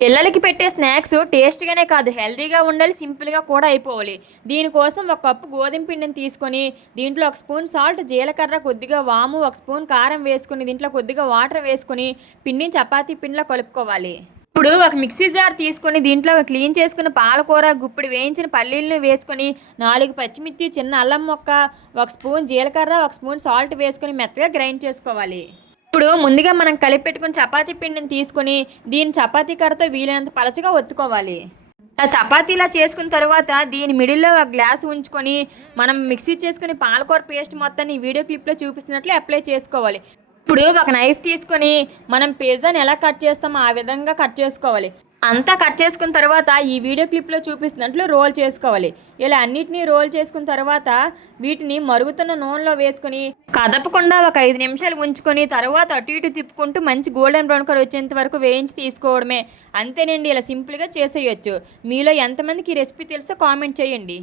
పిల్లలకి పెట్టే స్నాక్స్ టేస్ట్గానే కాదు హెల్తీగా ఉండాలి సింపుల్గా కూడా అయిపోవాలి. దీనికోసం ఒక కప్పు గోధుమ పిండిని తీసుకొని దీంట్లో ఒక స్పూన్ సాల్ట్ జీలకర్ర కొద్దిగా వాము ఒక స్పూన్ కారం వేసుకుని దీంట్లో కొద్దిగా వాటర్ వేసుకొని పిండిని చపాతీ పిండిలో కలుపుకోవాలి. ఇప్పుడు ఒక మిక్సీ జార్ తీసుకొని దీంట్లో క్లీన్ చేసుకున్న పాలకూర గుప్పిడి వేయించిన పల్లీలను వేసుకొని నాలుగు పచ్చిమిర్చి చిన్న అల్లం మొక్క ఒక స్పూన్ జీలకర్ర ఒక స్పూన్ సాల్ట్ వేసుకొని మెత్తగా గ్రైండ్ చేసుకోవాలి. ఇప్పుడు ముందుగా మనం కలిపి పెట్టుకుని చపాతీ పిండిని తీసుకొని దీని చపాతీ కర్రతో వీలైనంత పలచగా ఒత్తుకోవాలి. ఆ చపాతీలా చేసుకున్న తర్వాత దీని మిడిల్లో ఒక గ్లాస్ ఉంచుకొని మనం మిక్సీ చేసుకుని పాలకూర పేస్ట్ మొత్తాన్ని వీడియో క్లిప్లో చూపిస్తున్నట్లు అప్లై చేసుకోవాలి. ఇప్పుడు ఒక నైఫ్ తీసుకొని మనం పిజ్జాని ఎలా కట్ చేస్తామో ఆ విధంగా కట్ చేసుకోవాలి. అంతా కట్ చేసుకున్న తర్వాత ఈ వీడియో క్లిప్లో చూపిస్తున్నట్లు రోల్ చేసుకోవాలి. ఇలా అన్నిటినీ రోల్ చేసుకున్న తర్వాత వీటిని మరుగుతున్న నూనెలో వేసుకొని కదపకుండా ఒక ఐదు నిమిషాలు ఉంచుకొని తర్వాత అటు ఇటు తిప్పుకుంటూ మంచి గోల్డెన్ బ్రౌన్ కలర్ వచ్చేంత వరకు వేయించి తీసుకోవడమే. అంతేనండి ఇలా సింపుల్గా చేసేయచ్చు. మీలో ఎంతమందికి ఈ రెసిపీ తెలుసో కామెంట్ చేయండి.